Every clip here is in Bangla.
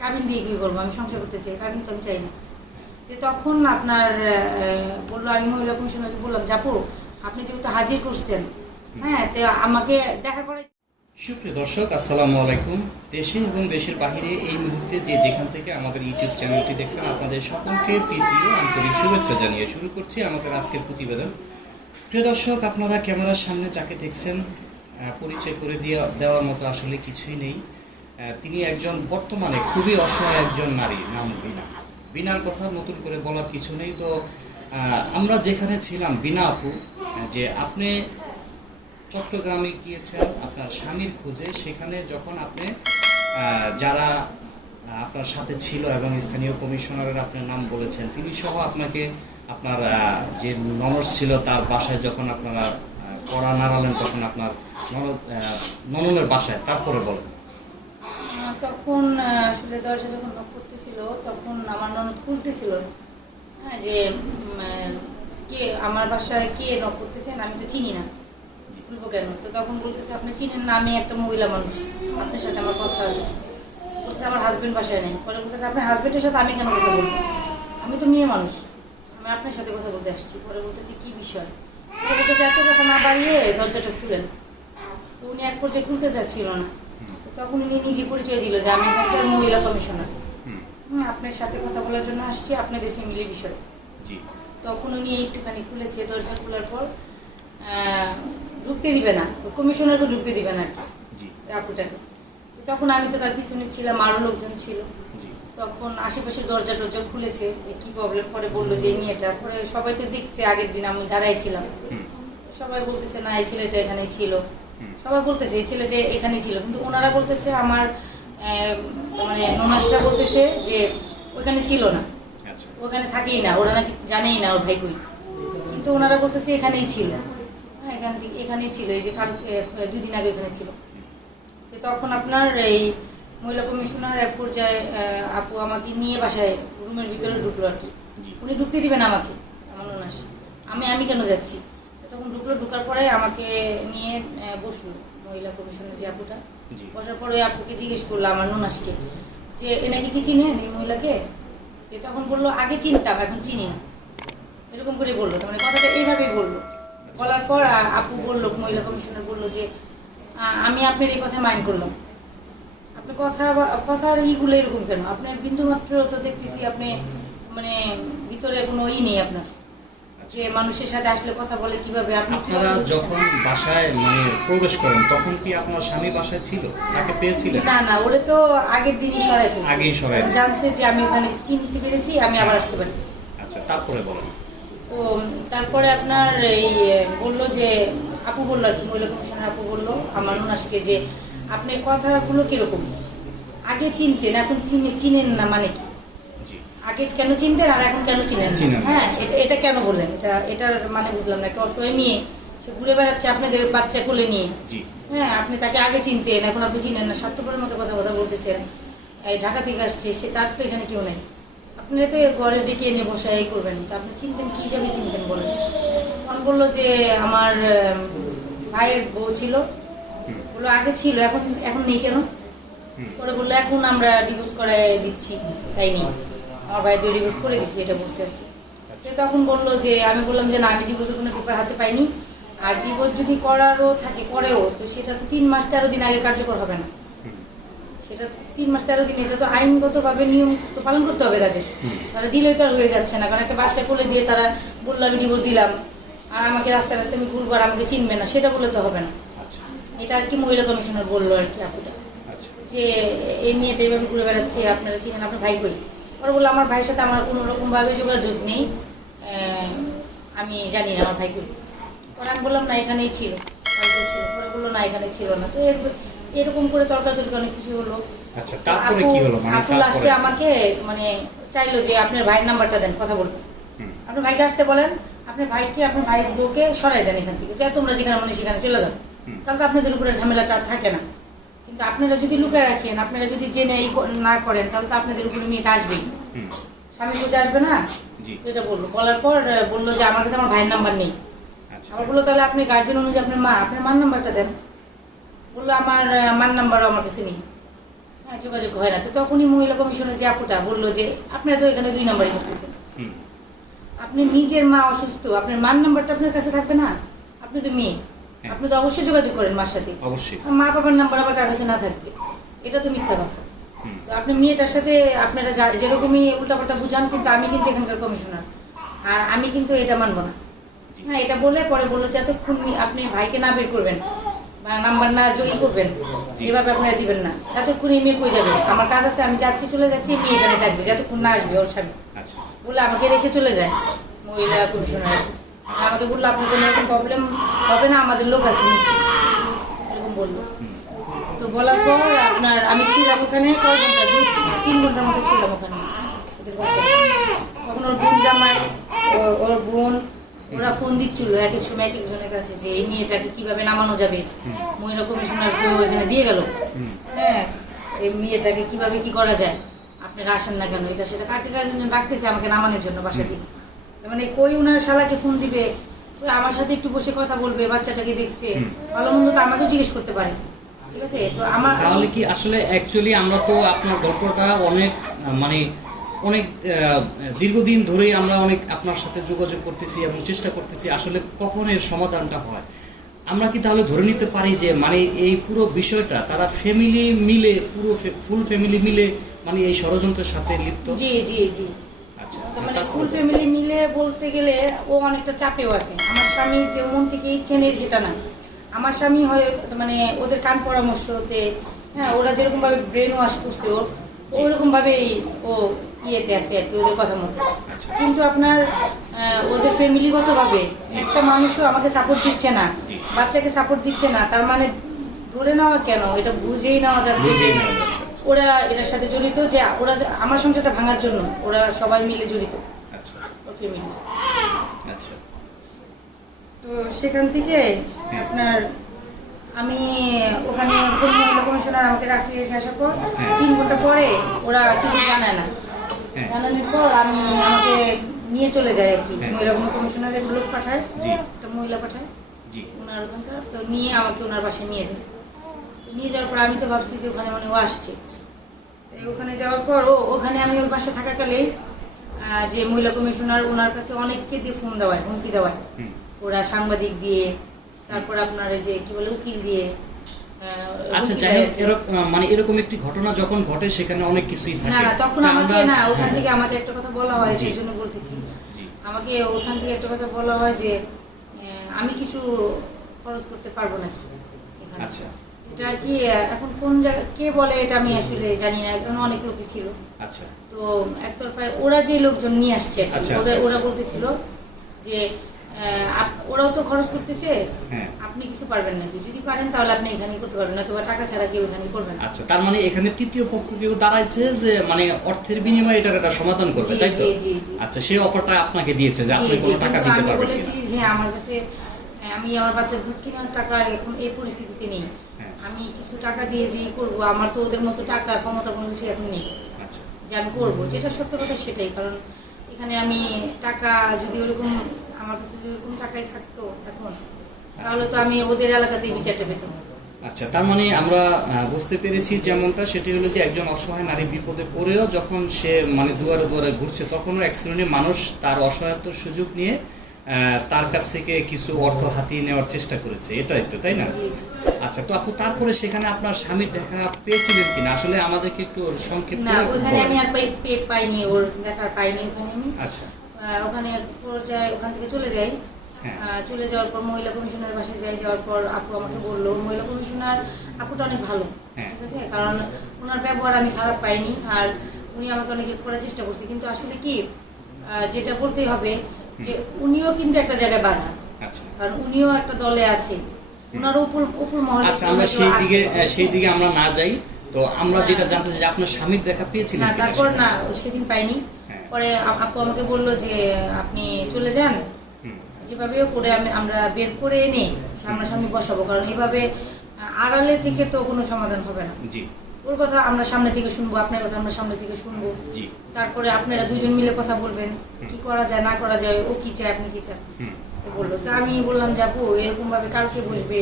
কাবিন দিয়ে কি করব? আমি সংসার করতে চাই, কাবিন তো আমি চাই না। তো তখন আপনার বলল আমি মহিলা কমিশনারকে বললাম যাব আপনি যেহেতু হাজির করছেন হ্যাঁ তো আমাকে দেখা করে সুপ্রিয় দর্শক, আসসালামু আলাইকুম। দেশে এবং দেশের বাইরে এই মুহূর্তে যে যেখান থেকে আমাদের ইউটিউব চ্যানেলটি দেখছেন, আপনাদের সকলকে প্রীতীয় আন্তরিক শুভেচ্ছা জানিয়ে শুরু করছি আমাদের আজকের প্রতিবেদন। প্রিয় দর্শক, আপনারা ক্যামেরার সামনে যাকে দেখছেন পরিচয় করে দিয়ে দেওয়ার মতো আসলে কিছুই নেই। তিনি একজন বর্তমানে খুবই অসহায় একজন নারী, নাম বিনা। বিনার কথা নতুন করে বলার কিছু নেই। তো আমরা যেখানে ছিলাম, বিনা আপু যে আপনি চট্টগ্রামে গিয়েছেন, আপনার স্বামীর খোঁজে, সেখানে যখন আপনি যারা আপনার সাথে ছিল এবং স্থানীয় কমিশনারের আপনার নাম বলেছেন, তিনি সহ আপনাকে আপনার যে ননস ছিল তার বাসায় যখন আপনারা কড়া নাড়ালেন, তখন আপনার ননদ নননের বাসায়, তারপরে বলেন। তখন আসলে দরজা যখন নক করতেছিল, তখন আমার ননদ খুঁজতেছিল হ্যাঁ যে কে আমার বাসায় কে নক করতেছেন আমি তো চিনি না। বলব কেন? তো তখন বলতেছে, আপনি চিনেন না, আমি একটা মহিলা মানুষ, আপনার সাথে আমার কথা আছে। বলতেছে, আমার হাজবেন্ড বাসায় নেই। পরে বলতেছে, আপনার হাজবেন্ডের সাথে আমি কেন কথা বলব? আমি তো মেয়ে মানুষ, আমি আপনার সাথে কথা বলতে আসছি। পরে বলতেছি, কি বিষয়? তো বলতেছে, এত কথা না বাড়িয়ে দরজাটা খুলেন। তো উনি এক পর্যায়ে খুলতে চাচ্ছিল না। তখন উনি নিজে পরিচয় দিল যে আমি একটা মহিলা কমিশনার। হুম, হুম, আপনার সাথে কথা বলার জন্য আসছি আপনাদের ফ্যামিলির বিষয়। জি। তখন উনি একটুখানি খুলেছে দরজা খোলার পর ঢুকতে দিবে না। কমিশনারকে ঢুকতে দিবে না আর কি, জি। আপুটাকে তখন আমি তো তার পিছনে ছিলাম আরও লোকজন ছিল। তখন আশেপাশে দরজা টরজা খুলেছে যে কি প্রবলেম পরে বলল যে এই মেয়েটা পরে সবাই তো দেখছে আগের দিন আমি দাঁড়াই ছিলাম। সবাই বলতেছে না এই ছেলেটা এখানে ছিল। সবাই বলতেছে এই ছেলেটা এখানে ছিল। কিন্তু ওনারা বলতেছে আমার মানে ননাসরা বলতেছে যে ওখানে ছিল না। আচ্ছা। ওখানে থাকেই না। ওরা নাকি জানেই না ওর ভাই কই। কিন্তু ওনারা বলতেছে এখানেই ছিল। হ্যাঁ এখান থেকে এখানেই ছিল। এই যে কাল দুই দিন আগে এখানে ছিল। তো তখন আপনার এই মহিলা কমিশনার এক পর্যায়ে আপু আমাকে নিয়ে বাসায় রুমের ভিতরে ঢুকলো আর কি। উনি ঢুকতে দিবেন আমাকে আমার ননাস আমি আমি কেন যাচ্ছি? তখন ঢুকলো ঢুকার পরে আমাকে নিয়ে বসল মহিলা কমিশনের যে আপুটা। বসার পরে ওই আপুকে জিজ্ঞেস করল আমার ননাসকে যে এনাকে কি চিনেন এই মহিলাকে? তখন বলল আগে চিনতাম এখন চিনি না। এরকম করে বলল মানে কথাটা এইভাবেই বলল। বলার পর আপু বলল মহিলা কমিশনার বলল যে আমি আপনার এই কথা মাইন্ড করলাম। আপনি কথা কথার ইগুলো এরকম কেন? আপনার বিন্দু মাত্র তো দেখতেছি আপনি মানে ভিতরে কোনো ই নেই আপনার। যে মানুষের সাথে আসলে কথা বলে কীভাবে আপনি আপনারা যখন বাসায় মানে প্রবেশ করেন তখন কি আপনার স্বামী বাসায় ছিল? তাকে পেয়েছিলেন? না না ওরে তো আগের দিনই সরাই ফেলছে। আগেই সরাই জানছে যে আমি ওখানে চিনতে পেরেছি আমি আবার আসতে পারি। আচ্ছা তারপরে বলেন। তো তারপরে আপনার এই বলল যে আপু বলল আর কি মহিলা কমিশনের আপু বলল আমার ননাসকে যে আপনার কথাগুলো কীরকম? আগে চিনতেন এখন চিনে চিনেন না মানে কি? আগে কেন চিনতেন আর এখন কেন চিনেন? হ্যাঁ। এটা কেন বললেন? এটা এটার মানে বুঝলাম না একটা অসহায় মেয়ে সে ঘুরে বেড়াচ্ছে আপনাদের বাচ্চা কোলে নিয়ে। হ্যাঁ আপনি তাকে আগে চিনতেন এখন আপনি চিনেন না স্বার্থপরের মতো কথা কথা বলতেছেন। এই ঢাকা থেকে আসছে সে তার তো এখানে কেউ নেই। আপনি তো ঘরে ডেকে এনে বসে এই করবেন তো আপনি চিনতেন কি হিসাবে চিনতেন বলেন। তখন বলল যে আমার ভাইয়ের বউ ছিল। বলল আগে ছিল এখন এখন নেই কেন? পরে বলল এখন আমরা ডিভোর্স করে দিচ্ছি তাই নেই। আমার ভাই ডিভোর্স করে দিচ্ছি এটা বলছে। আর কি সে তখন বলল যে আমি বললাম যে না আমি ডিভোর্সের কোনো পেপার হাতে পাইনি। আর ডিভোর্স যদি করারও থাকে করেও তো সেটা তো তিন মাস তেরো দিন আগে কার্যকর হবে না। সেটা তো তিন মাস তেরো দিন এটা তো আইনগতভাবে নিয়ম তো পালন করতে হবে তাদের। তারা দিলেই তো আর হয়ে যাচ্ছে না কারণ একটা বাচ্চা কোলে দিয়ে তারা বলল আমি ডিভোর্স দিলাম। আর আমাকে রাস্তায় রাস্তায় আমি ঘুরবো আর আমাকে চিনবে না। সেটা বলে তো হবে না। আচ্ছা। এটা আর কি মহিলা কমিশনার বলল আর কি আপুটা। আচ্ছা। যে এই মেয়েটা এইভাবে ঘুরে বেড়াচ্ছে আপনারা চিনেন আপনার ভাই কই? ওরা বলল আমার ভাইয়ের সাথে আমার কোনো রকমভাবে যোগাযোগ নেই। আমি জানি না আমার ভাই পরে আমি বললাম না এখানেই ছিল। পরে বলল না এখানে ছিল না। তো এরকম করে তর্কা তর্কি অনেক কিছু হলো। আচ্ছা আপু হলো? মানে আপু লাস্টে আমাকে মানে চাইলো যে আপনার ভাইয়ের নাম্বারটা দেন কথা বলব আপনার ভাইকে আসতে বলেন আপনার ভাইকে আপনার ভাইয়ের বউকে সরাই দেন এখান থেকে। যে তোমরা যেখানে মনে সেখানে চলে যাও। তাহলে তো আপনাদের উপরে ঝামেলাটা থাকে না। কিন্তু আপনারা যদি লুকায় রাখেন আপনারা যদি জেনে এই না করেন তাহলে তো আপনাদের উপরে মেয়েটা আসবেই। স্বামী খুঁজে আসবে না? এটা বলল। বলার পর বলল যে আমার কাছে আমার ভাইয়ের নাম্বার নেই। আচ্ছা। আবার বলল তাহলে আপনি গার্জেন অনুযায়ী আপনার মা আপনার মার নাম্বারটা দেন। বলল আমার মার নাম্বারও আমার কাছে নেই। হ্যাঁ যোগাযোগ হয় না। তো তখনই মহিলা কমিশনের যে আপুটা বলল যে আপনারা তো এখানে দুই নম্বরই করতেছেন। আপনি নিজের মা অসুস্থ আপনার মার নাম্বারটা আপনার কাছে থাকবে না? আপনি তো মেয়ে। আপনি তো অবশ্যই যোগাযোগ করেন মার সাথে। অবশ্যই। মা বাবার নাম্বার কার কাছে না থাকবে। এটা তো মিথ্যা কথা। তো আপনি মেয়েটার সাথে আপনারা যা- যেরকমই উল্টাপাল্টা বুঝান কিন্তু আমি কিন্তু এখানকার কমিশনার। আর আমি কিন্তু এটা মানবো না। হ্যাঁ এটা বলে পরে বলল যতক্ষণ মি- আপনি ভাইকে না বের করবেন বা নাম্বার না জয়ী করবেন। এভাবে আপনারা দিবেন না। এতক্ষণ এই মেয়ে কই যাবে? আমার কাজ আছে আমি যাচ্ছি চলে যাচ্ছি মেয়ে এখানে থাকবে যতক্ষণ না আসবে ওর স্বামী আচ্ছা। বলে আমাকে রেখে চলে যায় মহিলা কমিশনার। আমাকে বলল আপনার কোনো এরকম প্রবলেম হবে না আমাদের লোক আছে। এরকম বলল। তো বলার পর আপনার আমি ছিলাম ওখানে কয় ঘণ্টা দু তিন ঘণ্টার মতো ছিলাম ওখানে। ওদের বাসায়। তখন ওর বোন জামাই ওর বোন ওরা ফোন দিচ্ছিল এক এক সময় এক একজনের কাছে যে এই মেয়েটাকে কীভাবে নামানো যাবে। মহিলা কমিশনার কেউ এখানে দিয়ে গেল। হ্যাঁ এই মেয়েটাকে কীভাবে কি করা যায়? আপনারা আসেন না কেন? এটা সেটা কাকে কাকে জন্য ডাকতেছে? আমাকে নামানোর জন্য বাসা থেকে মানে কই উনার শালাকে ফোন দিবে? ওই আমার সাথে একটু বসে কথা বলবে বাচ্চাটাকে দেখছে? ভালো মন্দ তো আমাকেও জিজ্ঞেস করতে পারে। ঠিক আছে? তো আমার তাহলে কি আসলে অ্যাকচুয়ালি আমরা তো আপনার গল্পটা অনেক মানে অনেক দীর্ঘদিন ধরেই আমরা অনেক আপনার সাথে যোগাযোগ করতেছি এবং চেষ্টা করতেছি আসলে কখন এর সমাধানটা হয়। আমরা কি তাহলে ধরে নিতে পারি যে মানে এই পুরো বিষয়টা তারা ফ্যামিলি মিলে পুরো ফুল ফ্যামিলি মিলে মানে এই ষড়যন্ত্রের সাথে লিপ্ত? জি জি জি। আচ্ছা। মানে ফুল ফ্যামিলি মিলে বলতে গেলে ও অনেকটা চাপেও আছে। আমার স্বামী যে মন থেকে ইচ্ছে নেই সেটা না। আমার স্বামী হয় মানে ওদের কান পরামর্শতে হ্যাঁ ওরা যেরকম ভাবে ব্রেন ওয়াশ করছে ওর ওরকম ভাবেই ও ইয়েতে আছে আর কি ওদের কথা মতো। আচ্ছা। কিন্তু আপনার ওদের ফ্যামিলিগত ভাবে একটা মানুষও আমাকে সাপোর্ট দিচ্ছে না বাচ্চাকে সাপোর্ট দিচ্ছে না তার মানে ধরে নেওয়া কেন? এটা বুঝেই নেওয়া যাচ্ছে। ওরা এটার সাথে জড়িত যে ওরা আমার সংসারটা ভাঙার জন্য ওরা সবাই মিলে জড়িত। আচ্ছা। ফ্যামিলি আচ্ছা। তো সেখান থেকে হ্যাঁ। আপনার আমি ওখানে মহিলা কমিশনার আমাকে রাখি রেখে আসার পর। হ্যাঁ। তিন ঘণ্টা পরে ওরা কিছু জানায় না। হ্যাঁ। জানানোর পর আমি আমাকে নিয়ে চলে যাই আর কি। মহিলা কমিশনারের লোক পাঠায়। একটা মহিলা পাঠায়। ওনার ওখানকার। তো নিয়ে আমাকে ওনার বাসায় নিয়ে যায়। নিয়ে যাওয়ার পর আমি তো ভাবছি যে ওখানে মানে ও আসছে। ওখানে যাওয়ার পর ও ওখানে আমি ওর পাশে থাকাকালে যে মহিলা কমিশনার ওনার কাছে অনেককে দিয়ে ফোন দেওয়ায় হুমকি দেওয়ায়। ওরা সাংবাদিক দিয়ে তারপর আপনার যে কি বলে উকিল দিয়ে আচ্ছা যাই হোক এরকম মানে এরকম একটি ঘটনা যখন ঘটে সেখানে অনেক কিছুই থাকে না তখন আমাকে না ওখান হ্যাঁ, থেকে আমাকে একটা কথা বলা হয় সেই জন্য বলতেছি। আমাকে ওখান থেকে একটা কথা বলা হয় যে আহ, আমি কিছু খরচ করতে পারব নাকি? আচ্ছা। এটা কি এখন কোন জায়গা কে বলে এটা আমি আসলে জানি না এখন অনেক লোকই ছিল। আচ্ছা। তো একতরফায় ওরা যে লোকজন নিয়ে আসছে আচ্ছা, ওদের আচ্ছা, ওরা আচ্ছা। বলতেছিল যে ওরাও তো খরচ করতেছে হ্যাঁ। আপনি কিছু পারবেন যদি পারেন তাহলে আপনি এখানেই করতে পারবেন না টাকা ছাড়া কেউ এখানে করবেন আচ্ছা তার মানে এখানে তৃতীয় পক্ষ কেউ দাঁড়াইছে যে মানে অর্থের বিনিময়ে এটার একটা সমাধান করবে তাই তো। আচ্ছা সেই অফারটা আপনাকে দিয়েছে যে আপনি কোনো টাকা দিতে আমি পারবেন বলেছি যে আমার কাছে আমি আমার বাচ্চার দুধ কেনার টাকা এখন এই পরিস্থিতিতে নেই। হ্যাঁ। আমি কিছু টাকা দিয়ে যে করব আমার তো ওদের মতো টাকা ক্ষমতা কোনো কিছু এখন নেই। আচ্ছা। যে আমি করব যেটা সত্য কথা সেটাই কারণ এখানে আমি টাকা যদি ওরকম আমার কাছে যদি ওরকম টাকাই থাকতো এখন তাহলে তো আমি ওদের এলাকাতেই বিচারটা পেতাম। আচ্ছা তার মানে আমরা বুঝতে পেরেছি যেমনটা সেটি হলো যে একজন অসহায় নারী বিপদে পড়েও যখন সে মানে দুয়ারে দুয়ারে ঘুরছে তখনও এক শ্রেণির মানুষ তার অসহায়ত্বর সুযোগ নিয়ে তার কাছ থেকে কিছু অর্থ হাতিয়ে নেওয়ার চেষ্টা করেছে। এটাই তো তাই না? আচ্ছা তো আপু তারপরে সেখানে আপনার স্বামীর দেখা পেয়েছিলেন কিনা? আসলে আমাদেরকে একটু সংক্ষেপ না ওখানে আমি। আর পাই পাইনি ওর দেখার পাইনি ওখানে আমি। আচ্ছা। ওখানে পর্যায়ে ওখান থেকে চলে যাই। হ্যাঁ। চলে যাওয়ার পর মহিলা কমিশনার বাসায় যাই যাওয়ার পর আপু আমাকে বলল মহিলা কমিশনার আপুটা অনেক ভালো হ্যাঁ। ঠিক আছে? কারণ ওনার ব্যবহার আমি খারাপ পাইনি আর উনি আমাকে অনেক হেল্প করার চেষ্টা করছে। কিন্তু আসলে কি যেটা বলতেই হবে যে উনিও কিন্তু একটা জায়গায় বাধা। আচ্ছা। কারণ উনিও একটা দলে আছে। ওনারও উপর উপর মহলে আচ্ছা আমরা সেই দিকে সেই দিকে আমরা না যাই। তো আমরা যেটা জানতে চাই আপনার স্বামীর দেখা পেয়েছিলেন না তারপর না সেদিন পাইনি। হ্যাঁ। পরে আপু আমাকে বলল যে আপনি চলে যান। যেভাবেও করে আমি আমরা বের করে এনে সামনাসামনি বসাবো। কারণ এইভাবে আড়ালে থেকে তো কোনো সমাধান হবে না। জি। ওর কথা আমরা সামনে থেকে শুনব আপনার কথা আমরা সামনে থেকে শুনব। তারপরে আপনারা দুজন মিলে কথা বলবেন কি করা যায় না করা যায় ও কি চায় আপনি কি চান? বলল। তো আমি বললাম যে আপু এরকম ভাবে কালকে বসবে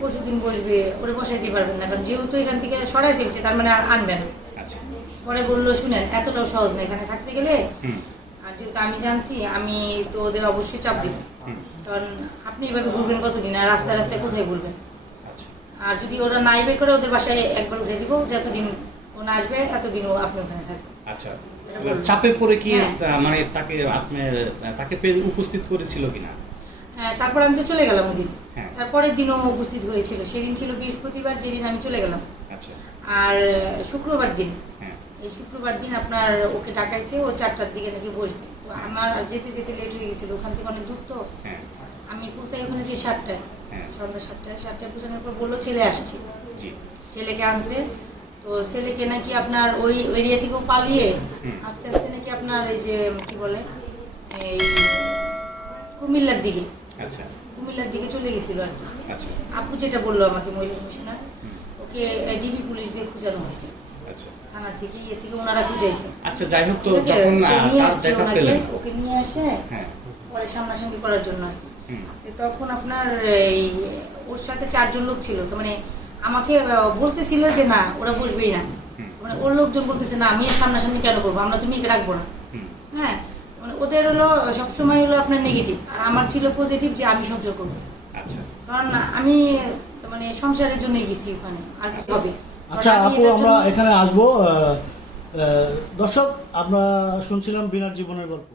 পরশু দিন বসবে ওরে বসাইতে পারবেন না কারণ যেহেতু এখান থেকে সরাই ফেলছে তার মানে আর আনবেন না। আচ্ছা। পরে বলল শুনেন এতটাও সহজ না এখানে থাকতে গেলে আর যেহেতু আমি জানছি আমি তো ওদের অবশ্যই চাপ দিব। কারণ আপনি এভাবে ঘুরবেন কতদিন আর রাস্তায় রাস্তায় কোথায় ঘুরবেন? আচ্ছা আর যদি ওরা নাই বের করে ওদের বাসায় একবার উঠে দিব যতদিন ও না আসবে এতদিন ও আপনি ওখানে থাকবে। আচ্ছা চাপে পড়ে কি হ্যাঁ। মানে তাকে আপনি তাকে পেজ উপস্থিত করেছিল কিনা? হ্যাঁ তারপর আমি তো চলে গেলাম ওদিন হ্যাঁ। তারপরের দিনও উপস্থিত হয়েছিল। সেদিন ছিল বৃহস্পতিবার যেদিন আমি চলে গেলাম। আচ্ছা। আর শুক্রবার দিন। হ্যাঁ। এই শুক্রবার দিন আপনার ওকে ডাকাইছে ও চারটার দিকে নাকি বসবে। তো আমার যেতে যেতে লেট হয়ে গেছিল ওখান থেকে অনেক দূর তো। হ্যাঁ। আমি পৌঁছাই ওখানে যে সাতটায় হ্যাঁ। সন্ধ্যা সাতটায় সাতটায় পৌঁছানোর পর বলল ছেলে আসছে। ছেলেকে আনছে। তো ছেলেকে নাকি আপনার ওই এরিয়া থেকেও পালিয়ে আস্তে আস্তে নাকি আপনার এই যে কি বলে এই কুমিল্লার দিকে আচ্ছা। কুমিল্লার দিকে চলে গেছিল আর কি। আচ্ছা। আপু যেটা বলল আমাকে মহিলা কমিশনার ওকে ডিবি পুলিশ দিয়ে খুঁজানো হয়েছে। আচ্ছা। থানা থেকে ইয়ে থেকে ওনারা খুঁজেছে। আচ্ছা যাই হোক তো যখন নিয়ে ওকে নিয়ে আসে হ্যাঁ। পরে সামনাসামনি করার জন্য আর কি। তখন আপনার এই ওর সাথে চারজন লোক ছিল তো মানে আমাকে বলতেছিল যে না ওরা বসবেই না। মানে ওর লোকজন বলতেছে না আমি সামনাসামনি কেন করব? আমরা তুমি রাখব না। হ্যাঁ মানে ওদের হলো সবসময় হলো আপনার নেগেটিভ আর আমার ছিল পজিটিভ যে আমি সংসার করব। আচ্ছা। কারণ আমি মানে সংসারের জন্য গেছি ওখানে আর হবে। আচ্ছা আপু আমরা এখানে আসব দর্শক আমরা শুনছিলাম বিনার জীবনের গল্প।